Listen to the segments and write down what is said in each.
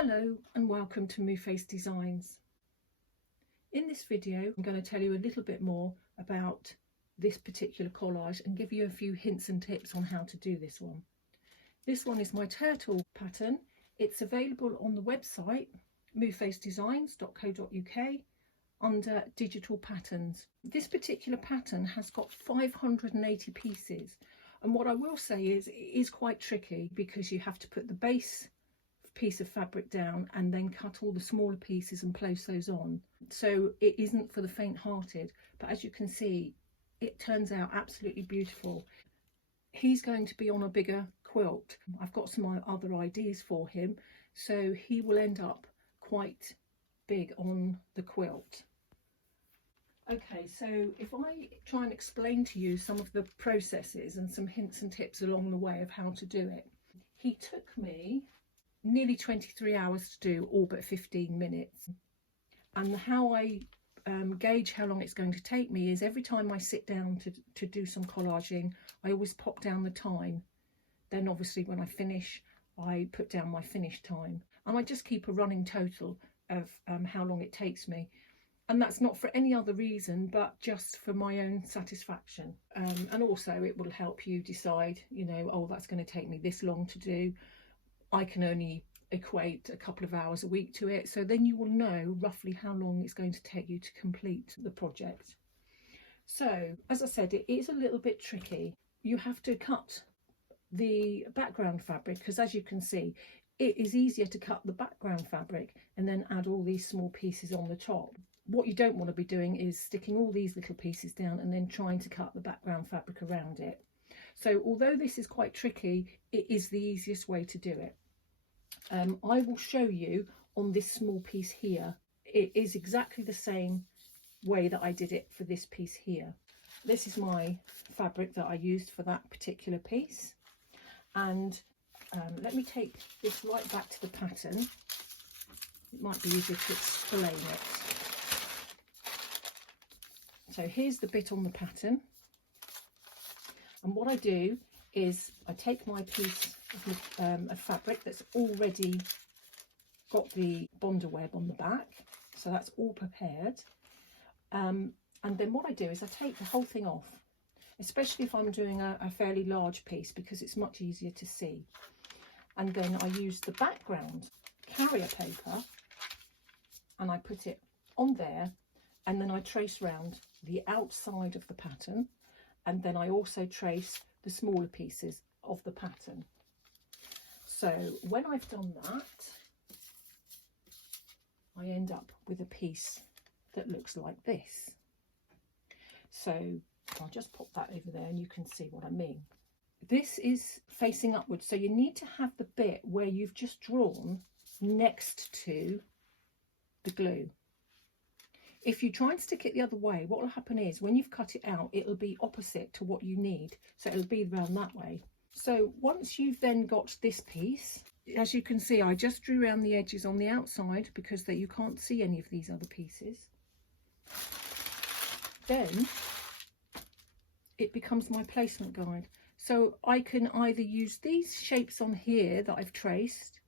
Hello and welcome to Fussy Designs. In this video I'm going to tell you a little bit more about this particular collage and give you a few hints and tips on how to do this one. This one is my turtle pattern. It's available on the website muffacedesigns.co.uk under digital patterns. This particular pattern has got 580 pieces, and what I will say is it is quite tricky because you have to put the base piece of fabric down and then cut all the smaller pieces and place those on. So it isn't for the faint-hearted, but as you can see it turns out absolutely beautiful. He's going to be on a bigger quilt. I've got some other ideas for him, so he will end up quite big on the quilt. Okay, so if I try and explain to you some of the processes and some hints and tips along the way of how to do it. He took me nearly 23 hours to do, all but 15 minutes. And how I gauge how long it's going to take me is every time I sit down to do some collaging, I always pop down the time. Then obviously when I finish, I put down my finish time. And I just keep a running total of how long it takes me. And that's not for any other reason, but just for my own satisfaction. And also it will help you decide, you know, oh, that's going to take me this long to do. I can only equate a couple of hours a week to it, so then you will know roughly how long it's going to take you to complete the project. So as I said, it is a little bit tricky. You have to cut the background fabric because, as you can see, it is easier to cut the background fabric and then add all these small pieces on the top. What you don't want to be doing is sticking all these little pieces down and then trying to cut the background fabric around it. So although this is quite tricky, it is the easiest way to do it. I will show you on this small piece here. It is exactly the same way that I did it for this piece here. This is my fabric that I used for that particular piece. And let me take this right back to the pattern. It might be easier to explain it. So here's the bit on the pattern. And what I do is I take my piece of fabric that's already got the bonder web on the back, so that's all prepared. And then what I do is I take the whole thing off, especially if I'm doing a fairly large piece, because it's much easier to see. And then I use the background carrier paper and I put it on there, and then I trace round the outside of the pattern. And then I also trace the smaller pieces of the pattern. So when I've done that, I end up with a piece that looks like this. So I'll just pop that over there and you can see what I mean. This is facing upwards, so you need to have the bit where you've just drawn next to the glue. If you try and stick it the other way, what will happen is when you've cut it out, it'll be opposite to what you need. So it'll be around that way. So once you've then got this piece, as you can see, I just drew around the edges on the outside because you can't see any of these other pieces. Then it becomes my placement guide. So I can either use these shapes on here that I've traced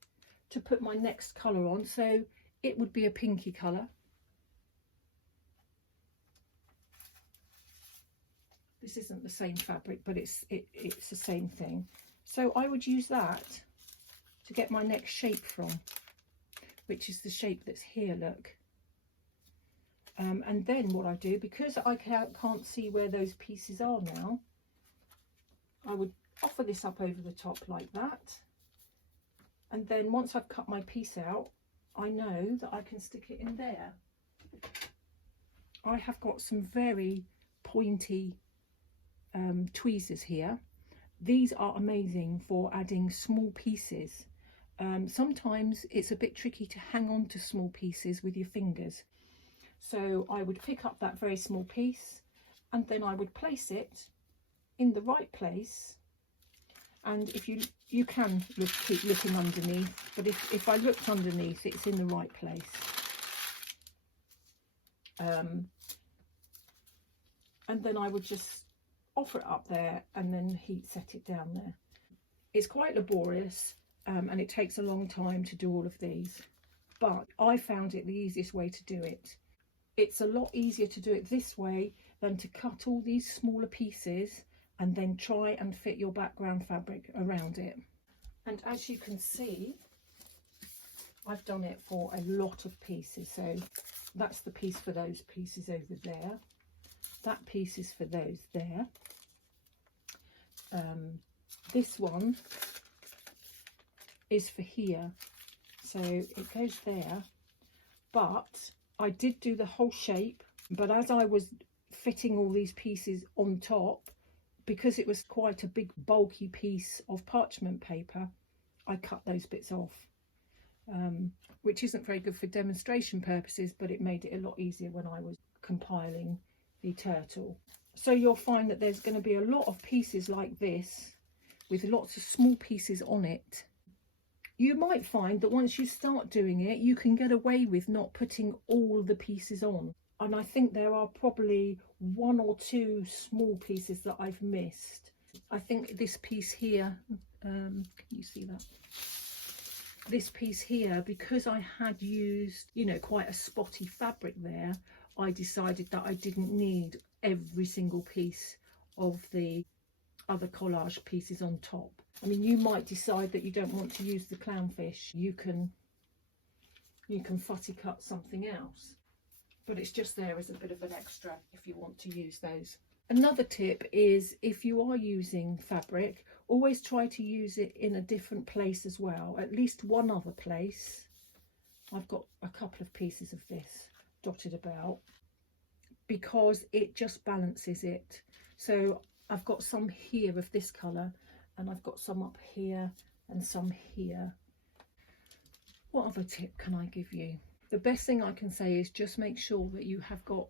to put my next colour on. So it would be a pinky colour. This isn't the same fabric, but it's the same thing. So I would use that to get my next shape from, which is the shape that's here, look. And then what I do, because I can't see where those pieces are now, I would offer this up over the top like that. And then once I've cut my piece out, I know that I can stick it in there. I have got some very pointy tweezers here. These are amazing for adding small pieces. Sometimes it's a bit tricky to hang on to small pieces with your fingers. So I would pick up that very small piece and then I would place it in the right place. And if you can keep looking underneath, but if I looked underneath, it's in the right place. And then I would just offer it up there and then heat set it down there. It's quite laborious, and it takes a long time to do all of these, but I found it the easiest way to do it. It's a lot easier to do it this way than to cut all these smaller pieces and then try and fit your background fabric around it. And as you can see, I've done it for a lot of pieces. So that's the piece for those pieces over there. That piece is for those there. This one is for here. So it goes there. But I did do the whole shape. But as I was fitting all these pieces on top, because it was quite a big bulky piece of parchment paper, I cut those bits off. Which isn't very good for demonstration purposes, but it made it a lot easier when I was compiling the turtle. So you'll find that there's going to be a lot of pieces like this with lots of small pieces on it. You might find that once you start doing it, you can get away with not putting all the pieces on. And I think there are probably 1 or 2 small pieces that I've missed. I think this piece here, can you see that? This piece here, because I had used, you know, quite a spotty fabric there, I decided that I didn't need every single piece of the other collage pieces on top. I mean, you might decide that you don't want to use the clownfish. You can fussy cut something else, but it's just there as a bit of an extra if you want to use those. Another tip is, if you are using fabric, always try to use it in a different place as well, at least one other place. I've got a couple of pieces of this dotted about because it just balances it. So I've got some here of this colour, and I've got some up here and some here. What other tip can I give you? The best thing I can say is just make sure that you have got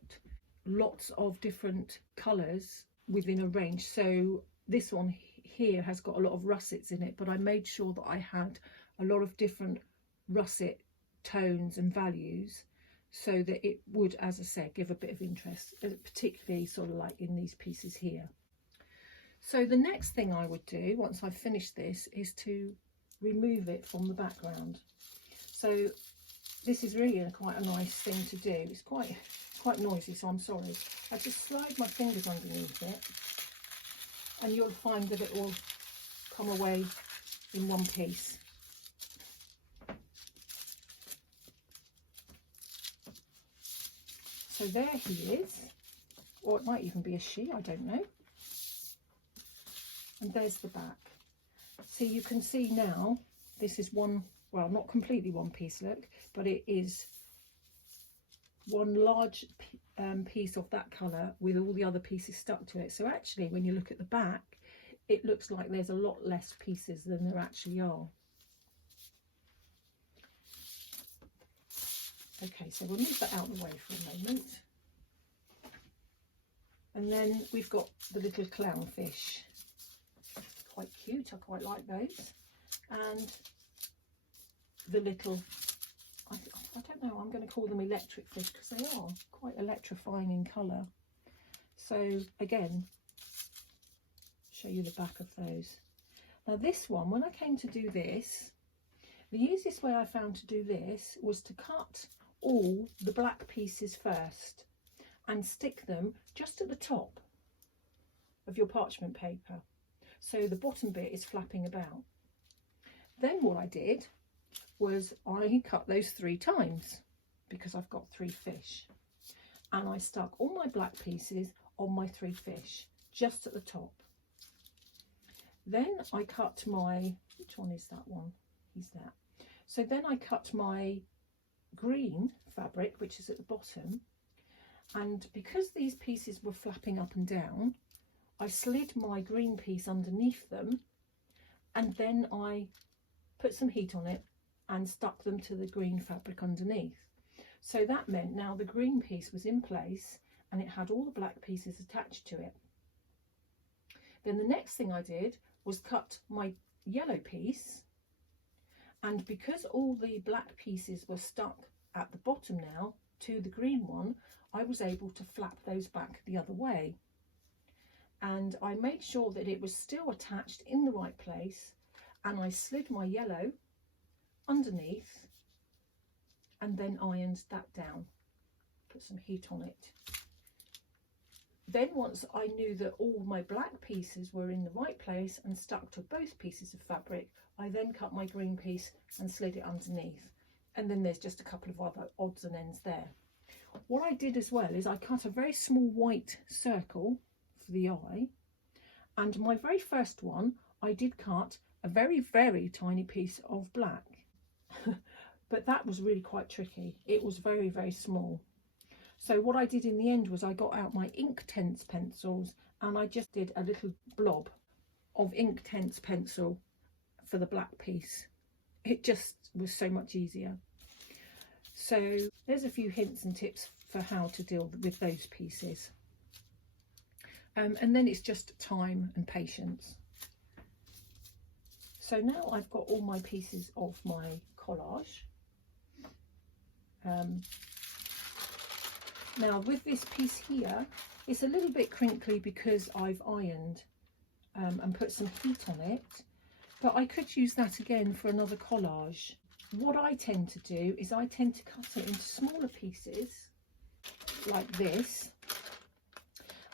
lots of different colours within a range. So this one here has got a lot of russets in it, but I made sure that I had a lot of different russet tones and values so that it would, as I said, give a bit of interest, particularly sort of like in these pieces here. So the next thing I would do once I've finished this is to remove it from the background. So this is really quite a nice thing to do. It's quite noisy, so I'm sorry. I just slide my fingers underneath it, and you'll find that it will come away in one piece. So there he is, or it might even be a she, I don't know. And there's the back. So you can see now, this is one, well, not completely one piece, look, but it is one large piece of that colour with all the other pieces stuck to it. So actually, when you look at the back, it looks like there's a lot less pieces than there actually are. Okay, so we'll move that out of the way for a moment. And then we've got the little clownfish. Quite cute, I quite like those. And the little, I don't know, I'm going to call them electric fish because they are quite electrifying in colour. So again, show you the back of those. Now this one, when I came to do this, the easiest way I found to do this was to cut all the black pieces first and stick them just at the top of your parchment paper, so the bottom bit is flapping about. Then what I did was I cut those 3 times because I've got 3 fish, and I stuck all my black pieces on my 3 fish just at the top. Then I cut my, which one is that one? He's that. So then I cut my green fabric, which is at the bottom, and because these pieces were flapping up and down, I slid my green piece underneath them, and then I put some heat on it and stuck them to the green fabric underneath. So that meant now the green piece was in place and it had all the black pieces attached to it. Then the next thing I did was cut my yellow piece, and because all the black pieces were stuck at the bottom now to the green one, I was able to flap those back the other way. And I made sure that it was still attached in the right place, and I slid my yellow underneath and then ironed that down, put some heat on it. Then once I knew that all my black pieces were in the right place and stuck to both pieces of fabric, I then cut my green piece and slid it underneath. And then there's just a couple of other odds and ends there. What I did as well is I cut a very small white circle for the eye, and my very first one I did cut a very, very tiny piece of black. But that was really quite tricky. It was very, very small. So what I did in the end was I got out my Inktense pencils and I just did a little blob of Inktense pencil for the black piece. It just was so much easier. So there's a few hints and tips for how to deal with those pieces. And then it's just time and patience. So now I've got all my pieces of my collage. Now with this piece here, it's a little bit crinkly because I've ironed and put some heat on it, but I could use that again for another collage. What I tend to do is I tend to cut it into smaller pieces like this,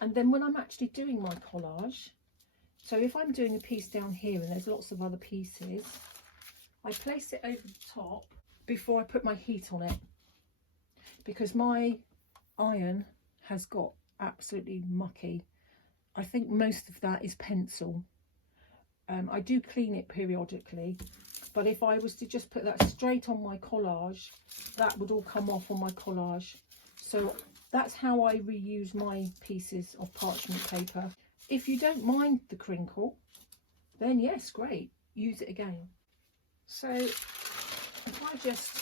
and then when I'm actually doing my collage, so if I'm doing a piece down here and there's lots of other pieces, I place it over the top before I put my heat on it, because my iron has got absolutely mucky. I think most of that is pencil. I do clean it periodically, but if I was to just put that straight on my collage, that would all come off on my collage. So that's how I reuse my pieces of parchment paper. If you don't mind the crinkle, then yes, great, use it again. So if I just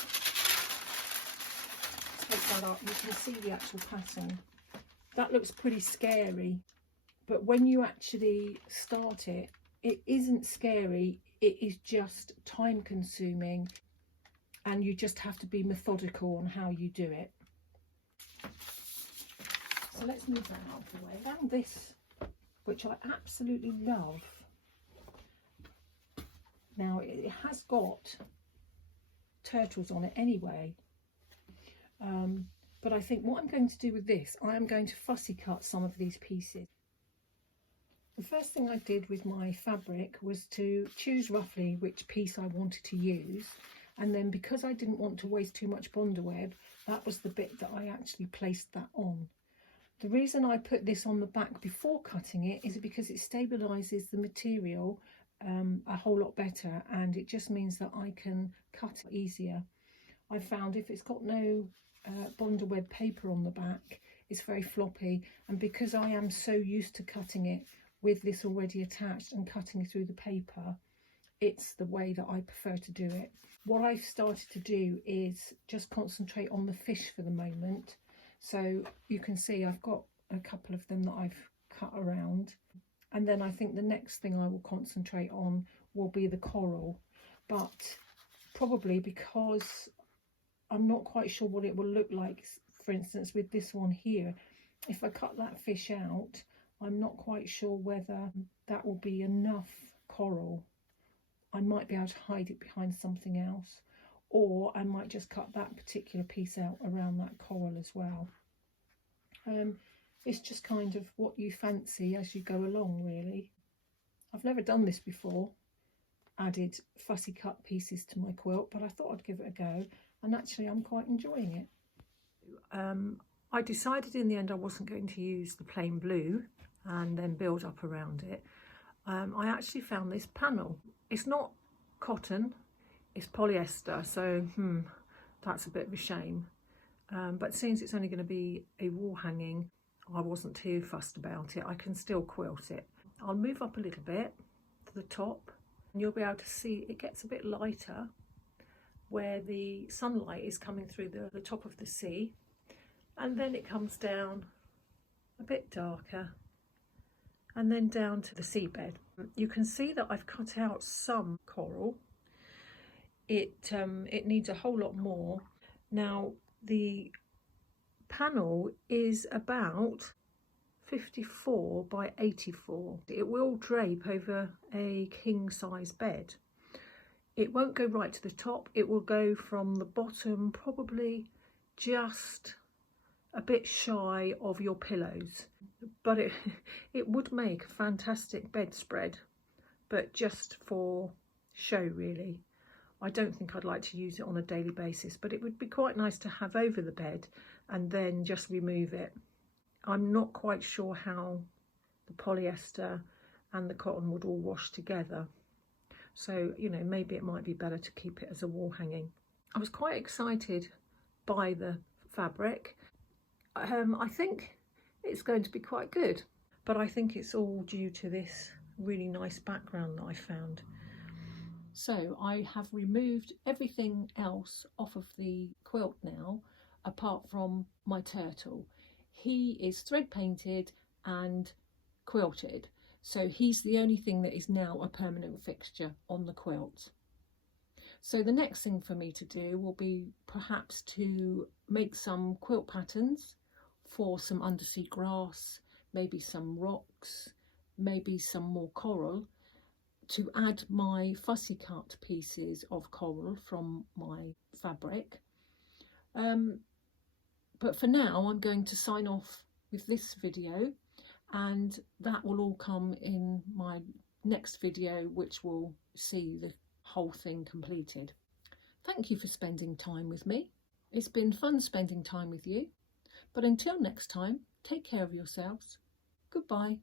take that up, you can see the actual pattern. That looks pretty scary, but when you actually start it, it isn't scary. It is just time consuming, and you just have to be methodical on how you do it. So let's move that out of the way. I found this, which I absolutely love. Now it has got turtles on it anyway, but I think what I'm going to do with this, I am going to fussy cut some of these pieces. The first thing I did with my fabric was to choose roughly which piece I wanted to use, and then because I didn't want to waste too much Bondaweb, that was the bit that I actually placed that on. The reason I put this on the back before cutting it is because it stabilises the material a whole lot better, and it just means that I can cut it easier. I found if it's got no Bondaweb paper on the back, it's very floppy, and because I am so used to cutting it with this already attached and cutting through the paper, it's the way that I prefer to do it. What I've started to do is just concentrate on the fish for the moment. So you can see I've got a couple of them that I've cut around, and then I think the next thing I will concentrate on will be the coral, but probably because I'm not quite sure what it will look like, for instance with this one here, if I cut that fish out, I'm not quite sure whether that will be enough coral. I might be able to hide it behind something else, or I might just cut that particular piece out around that coral as well. It's just kind of what you fancy as you go along, really. I've never done this before, added fussy cut pieces to my quilt, but I thought I'd give it a go, and actually I'm quite enjoying it. I decided in the end I wasn't going to use the plain blue and then build up around it. I actually found this panel. It's not cotton, it's polyester, so that's a bit of a shame. But since it's only going to be a wall hanging, I wasn't too fussed about it. I can still quilt it. I'll move up a little bit to the top, and you'll be able to see it gets a bit lighter where the sunlight is coming through the top of the sea, and then it comes down a bit darker and then down to the seabed. You can see that I've cut out some coral. It needs a whole lot more. Now the panel is about 54 by 84. It will drape over a king size bed, It won't go right to the top, it will go from the bottom, probably just a bit shy of your pillows. But it would make a fantastic bedspread, but just for show really. I don't think I'd like to use it on a daily basis, but it would be quite nice to have over the bed and then just remove it. I'm not quite sure how the polyester and the cotton would all wash together. So, you know, maybe it might be better to keep it as a wall hanging. I was quite excited by the fabric. I think it's going to be quite good, but I think it's all due to this really nice background that I found. So I have removed everything else off of the quilt now, apart from my turtle. He is thread painted and quilted, so he's the only thing that is now a permanent fixture on the quilt. So the next thing for me to do will be perhaps to make some quilt patterns for some undersea grass, maybe some rocks, maybe some more coral, to add my fussy cut pieces of coral from my fabric. But for now I'm going to sign off with this video, and that will all come in my next video, which will see the whole thing completed. Thank you for spending time with me. It's been fun spending time with you, but until next time, take care of yourselves. Goodbye.